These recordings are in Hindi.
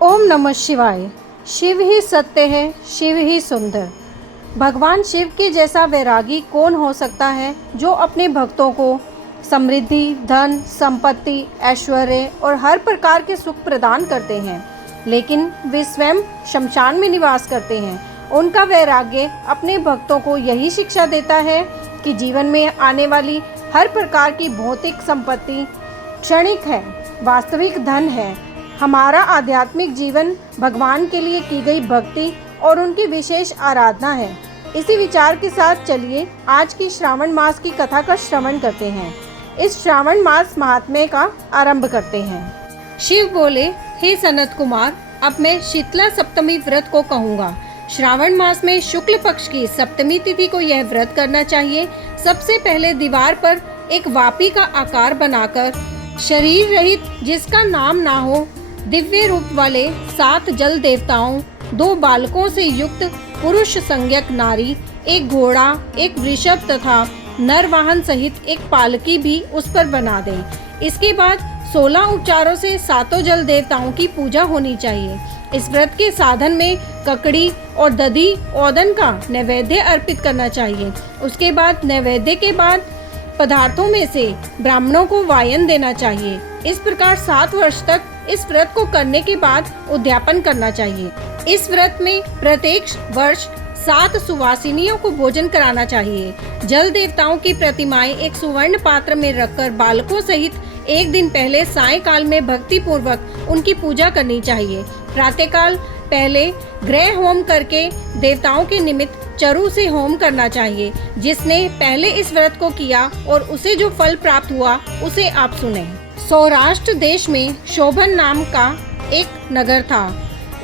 ओम नमः शिवाय। शिव ही सत्य है, शिव ही सुंदर। भगवान शिव के जैसा वैरागी कौन हो सकता है जो अपने भक्तों को समृद्धि, धन, संपत्ति, ऐश्वर्य और हर प्रकार के सुख प्रदान करते हैं, लेकिन वे स्वयं शमशान में निवास करते हैं। उनका वैराग्य अपने भक्तों को यही शिक्षा देता है कि जीवन में आने वाली हर प्रकार की भौतिक संपत्ति क्षणिक है, वास्तविक धन है। हमारा आध्यात्मिक जीवन भगवान के लिए की गई भक्ति और उनकी विशेष आराधना है। इसी विचार के साथ चलिए आज की श्रावण मास की कथा का श्रवण करते हैं। इस श्रावण मास महात्म्य का आरंभ करते हैं। शिव बोले, हे सनत कुमार, अब मैं शीतला सप्तमी व्रत को कहूँगा। श्रावण मास में शुक्ल पक्ष की सप्तमी तिथि को यह व्रत करना चाहिए। सबसे पहले दीवार पर एक वापी का आकार बनाकर शरीर रहित, जिसका नाम ना हो, दिव्य रूप वाले 7 जल देवताओं, 2 बालकों से युक्त पुरुष संज्ञक नारी, एक घोड़ा, एक वृषभ तथा नर वाहन सहित एक पालकी भी उस पर बना दें। इसके बाद 16 उपचारों से 7 जल देवताओं की पूजा होनी चाहिए। इस व्रत के साधन में ककड़ी और दधी ओदन का नैवेद्य अर्पित करना चाहिए। उसके बाद नैवेद्य के बाद पदार्थों में से ब्राह्मणों को वायन देना चाहिए। इस प्रकार 7 वर्ष तक इस व्रत को करने के बाद उद्यापन करना चाहिए। इस व्रत में प्रत्येक वर्ष 7 सुवासिनियों को भोजन कराना चाहिए। जल देवताओं की प्रतिमाएं एक सुवर्ण पात्र में रखकर बालकों सहित एक दिन पहले सायंकाल में भक्ति पूर्वक उनकी पूजा करनी चाहिए। प्रातःकाल पहले ग्रह होम करके देवताओं के निमित्त चरु से होम करना चाहिए। जिसने पहले इस व्रत को किया और उसे जो फल प्राप्त हुआ उसे आप सुने। सौराष्ट्र देश में शोभन नाम का एक नगर था।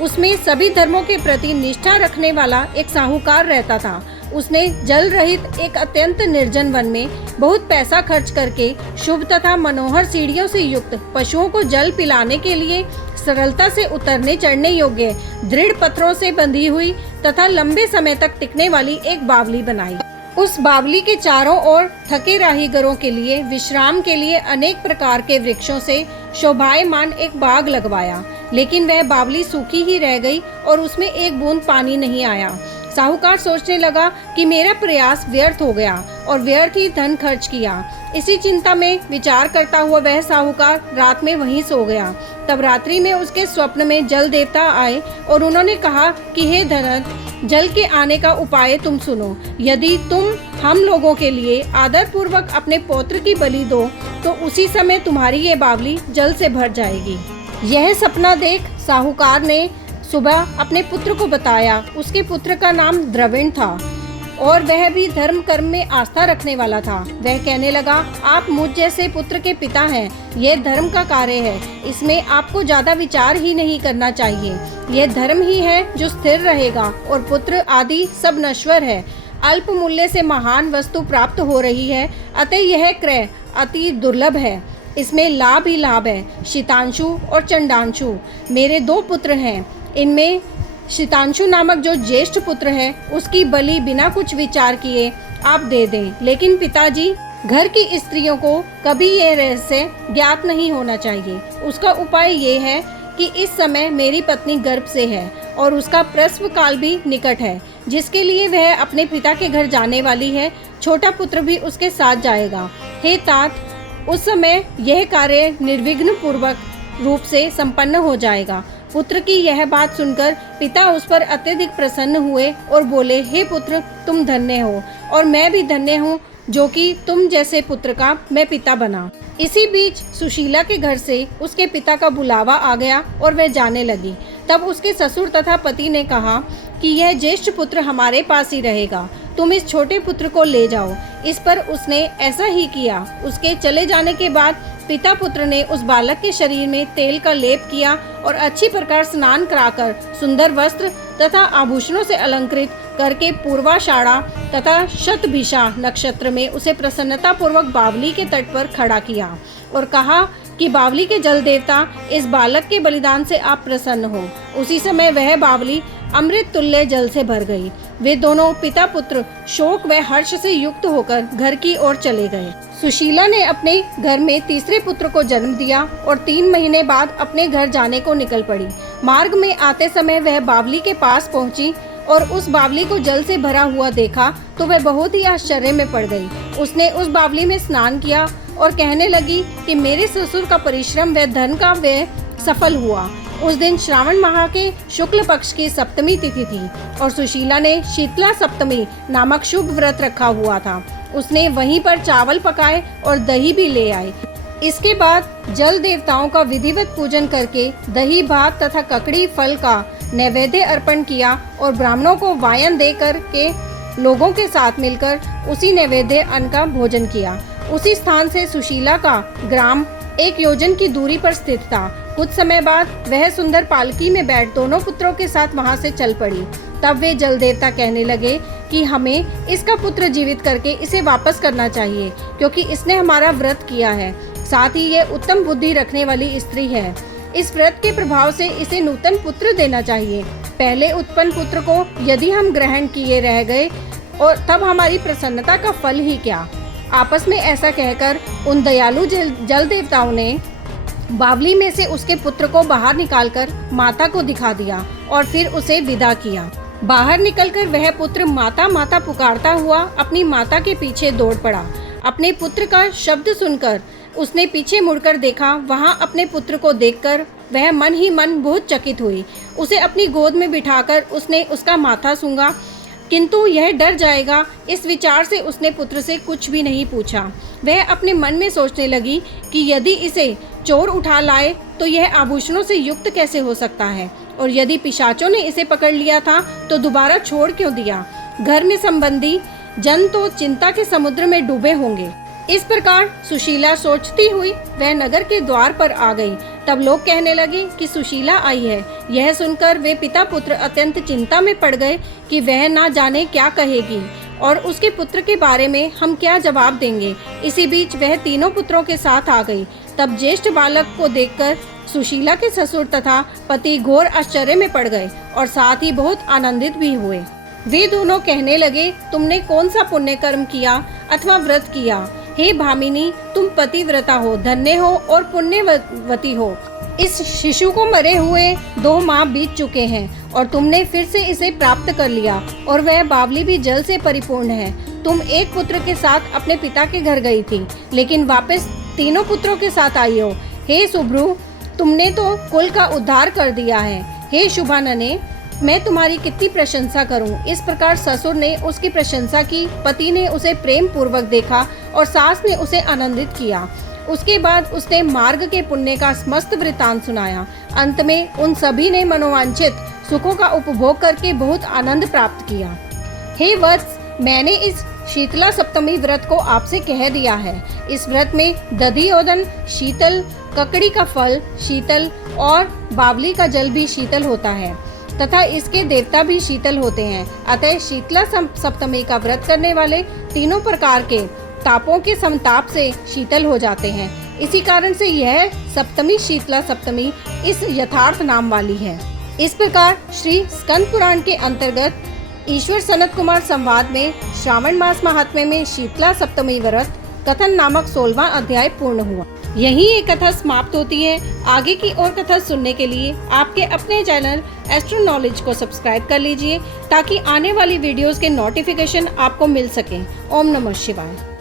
उसमें सभी धर्मों के प्रति निष्ठा रखने वाला एक साहूकार रहता था। उसने जल रहित एक अत्यंत निर्जन वन में बहुत पैसा खर्च करके शुभ तथा मनोहर सीढ़ियों से युक्त पशुओं को जल पिलाने के लिए सरलता से उतरने चढ़ने योग्य दृढ़ पत्थरों से बंधी हुई तथा लंबे समय तक टिकने वाली एक बावली बनाई। उस बावली के चारों ओर थके राहीगरों के लिए विश्राम के लिए अनेक प्रकार के वृक्षों से शोभायमान एक बाग लगवाया, लेकिन वह बावली सूखी ही रह गई और उसमें एक बूंद पानी नहीं आया। साहूकार सोचने लगा कि मेरा प्रयास व्यर्थ हो गया और व्यर्थ ही धन खर्च किया। इसी चिंता में विचार करता हुआ वह साहूकार रात में वहीं सो गया। तब रात्रि में उसके स्वप्न में जल देवता आए और उन्होंने कहा कि हे धनत, जल के आने का उपाय तुम सुनो। यदि तुम हम लोगों के लिए आदर पूर्वक अपने पौत्र की बलि दो तो उसी समय तुम्हारी ये बावली जल से भर जाएगी। यह सपना देख साहूकार ने सुबह अपने पुत्र को बताया। उसके पुत्र का नाम द्रविण था और वह भी धर्म कर्म में आस्था रखने वाला था। वह कहने लगा, आप मुझ जैसे पुत्र के पिता हैं। यह धर्म का कार्य है, इसमें आपको ज्यादा विचार ही नहीं करना चाहिए। यह धर्म ही है जो स्थिर रहेगा और पुत्र आदि सब नश्वर है। अल्प मूल्य से महान वस्तु प्राप्त हो रही है, अतः यह क्रय अति दुर्लभ है। इसमें लाभ ही लाभ है। शीतांशु और चंडांशु मेरे 2 पुत्र हैं। इनमें शीतांशु नामक जो ज्येष्ठ पुत्र है उसकी बलि बिना कुछ विचार किए आप दे दें, लेकिन पिताजी, घर की स्त्रियों को कभी यह रहस्य ज्ञात नहीं होना चाहिए। उसका उपाय ये है कि इस समय मेरी पत्नी गर्भ से है और उसका प्रसव काल भी निकट है, जिसके लिए वह अपने पिता के घर जाने वाली है। छोटा पुत्र भी उसके साथ जाएगा। हे तात, उस समय यह कार्य निर्विघ्न पूर्वक रूप से संपन्न हो जाएगा। पुत्र की यह बात सुनकर पिता उस पर अत्यधिक प्रसन्न हुए और बोले, हे पुत्र, तुम धन्य हो और मैं भी धन्य हूँ जो कि तुम जैसे पुत्र का मैं पिता बना। इसी बीच सुशीला के घर से उसके पिता का बुलावा आ गया और वह जाने लगी। तब उसके ससुर तथा पति ने कहा कि यह ज्येष्ठ पुत्र हमारे पास ही रहेगा, तुम इस छोटे पुत्र को ले जाओ। इस पर उसने ऐसा ही किया। उसके चले जाने के बाद पिता पुत्र ने उस बालक के शरीर में तेल का लेप किया और अच्छी प्रकार स्नान कराकर सुंदर वस्त्र तथा आभूषणों से अलंकृत करके पूर्वाषाढ़ा तथा शतभिषा नक्षत्र में उसे प्रसन्नता पूर्वक बावली के तट पर खड़ा किया और कहा कि बावली के जल देवता, इस बालक के बलिदान से आप प्रसन्न हो। उसी समय वह बावली अमृत तुल्य जल से भर गई। वे दोनों पिता पुत्र शोक व हर्ष से युक्त होकर घर की ओर चले गए। सुशीला ने अपने घर में तीसरे पुत्र को जन्म दिया और 3 महीने बाद अपने घर जाने को निकल पड़ी। मार्ग में आते समय वह बावली के पास पहुंची और उस बावली को जल से भरा हुआ देखा तो वह बहुत ही आश्चर्य में पड़ गई। उसने उस बावली में स्नान किया और कहने लगी कि मेरे ससुर का परिश्रम व धन का व्यय सफल हुआ। उस दिन श्रावण माह के शुक्ल पक्ष की सप्तमी तिथि थी और सुशीला ने शीतला सप्तमी नामक शुभ व्रत रखा हुआ था। उसने वहीं पर चावल पकाए और दही भी ले आई। इसके बाद जल देवताओं का विधिवत पूजन करके दही भात तथा ककड़ी फल का नैवेद्य अर्पण किया और ब्राह्मणों को वायन दे कर के लोगों के साथ मिलकर उसी नैवेद्य अन्न का भोजन किया। उसी स्थान से सुशीला का ग्राम 1 योजन की दूरी पर स्थित था। कुछ समय बाद वह सुंदर पालकी में बैठ दोनों पुत्रों के साथ वहां से चल पड़ी। तब वे जल देवता कहने लगे कि हमें इसका पुत्र जीवित करके इसे वापस करना चाहिए, क्योंकि इसने हमारा व्रत किया है। साथ ही ये उत्तम बुद्धि रखने वाली स्त्री है। इस व्रत के प्रभाव से इसे नूतन पुत्र देना चाहिए। पहले उत्पन्न पुत्र को यदि हम ग्रहण किए रह गए और तब हमारी प्रसन्नता का फल ही क्या। आपस में ऐसा कहकर उन दयालु जल देवताओं ने बावली में से उसके पुत्र को बाहर निकालकर माता को दिखा दिया और फिर उसे विदा किया। बाहर निकलकर वह पुत्र माता माता पुकारता हुआ अपनी माता के पीछे दौड़ पड़ा। अपने पुत्र का शब्द सुनकर उसने पीछे मुड़कर देखा। वहां अपने पुत्र को देखकर वह मन ही मन बहुत चकित हुई। उसे अपनी गोद में बिठाकर उसने उसका माथा सूंघा, किंतु यह डर जाएगा इस विचार से उसने पुत्र से कुछ भी नहीं पूछा। वह अपने मन में सोचने लगी कि यदि इसे चोर उठा लाए तो यह आभूषणों से युक्त कैसे हो सकता है, और यदि पिशाचों ने इसे पकड़ लिया था तो दोबारा छोड़ क्यों दिया। घर में संबंधी जन तो चिंता के समुद्र में डूबे होंगे। इस प्रकार सुशीला सोचती हुई वह नगर के द्वार पर आ गई। तब लोग कहने लगे कि सुशीला आई है। यह सुनकर वे पिता पुत्र अत्यंत चिंता में पड़ गए कि वह ना जाने क्या कहेगी और उसके पुत्र के बारे में हम क्या जवाब देंगे। इसी बीच वह तीनों पुत्रों के साथ आ गई। तब ज्येष्ठ बालक को देखकर सुशीला के ससुर तथा पति घोर आश्चर्य में पड़ गए और साथ ही बहुत आनंदित भी हुए। वे दोनों कहने लगे, तुमने कौन सा पुण्य कर्म किया अथवा व्रत किया। हे भामिनी, तुम पतिव्रता हो, धन्य हो और पुण्यवती हो। इस शिशु को मरे हुए 2 माह बीत चुके हैं और तुमने फिर से इसे प्राप्त कर लिया और वह बावली भी जल से परिपूर्ण है। तुम एक पुत्र के साथ अपने पिता के घर गई थी, लेकिन वापस तीनों पुत्रों के साथ आई हो। हे सुभ्रु, तुमने तो कुल का उद्धार कर दिया है। हे शुभानने, मैं तुम्हारी कितनी प्रशंसा करूं। इस प्रकार ससुर ने उसकी प्रशंसा की, पति ने उसे प्रेम पूर्वक देखा और सास ने उसे आनंदित किया। उसके बाद उसने मार्ग के पुण्य का समस्त वृत्तांत सुनाया। अंत में उन सभी ने मनोवांछित सुखों का उपभोग करके बहुत आनंद प्राप्त किया। हे वत्स, मैंने इस शीतला सप्तमी व्रत को आपसे कह दिया है। इस व्रत में दधियोदन शीतल, ककड़ी का फल शीतल और बावली का जल भी शीतल होता है तथा इसके देवता भी शीतल होते हैं। अतः शीतला सप्तमी का व्रत करने वाले तीनों प्रकार के तापों के समताप से शीतल हो जाते हैं। इसी कारण से यह सप्तमी शीतला सप्तमी इस यथार्थ नाम वाली है। इस प्रकार श्री स्कंद पुराण के अंतर्गत ईश्वर सनत कुमार संवाद में श्रावण मास महात्म्य में शीतला सप्तमी व्रत कथन नामक 16वां अध्याय पूर्ण हुआ। यही ये कथा समाप्त होती है। आगे की और कथा सुनने के लिए आपके अपने चैनल एस्ट्रो नॉलेज को सब्सक्राइब कर लीजिए, ताकि आने वाली वीडियोस के नोटिफिकेशन आपको मिल सकें। ओम नमः शिवाय।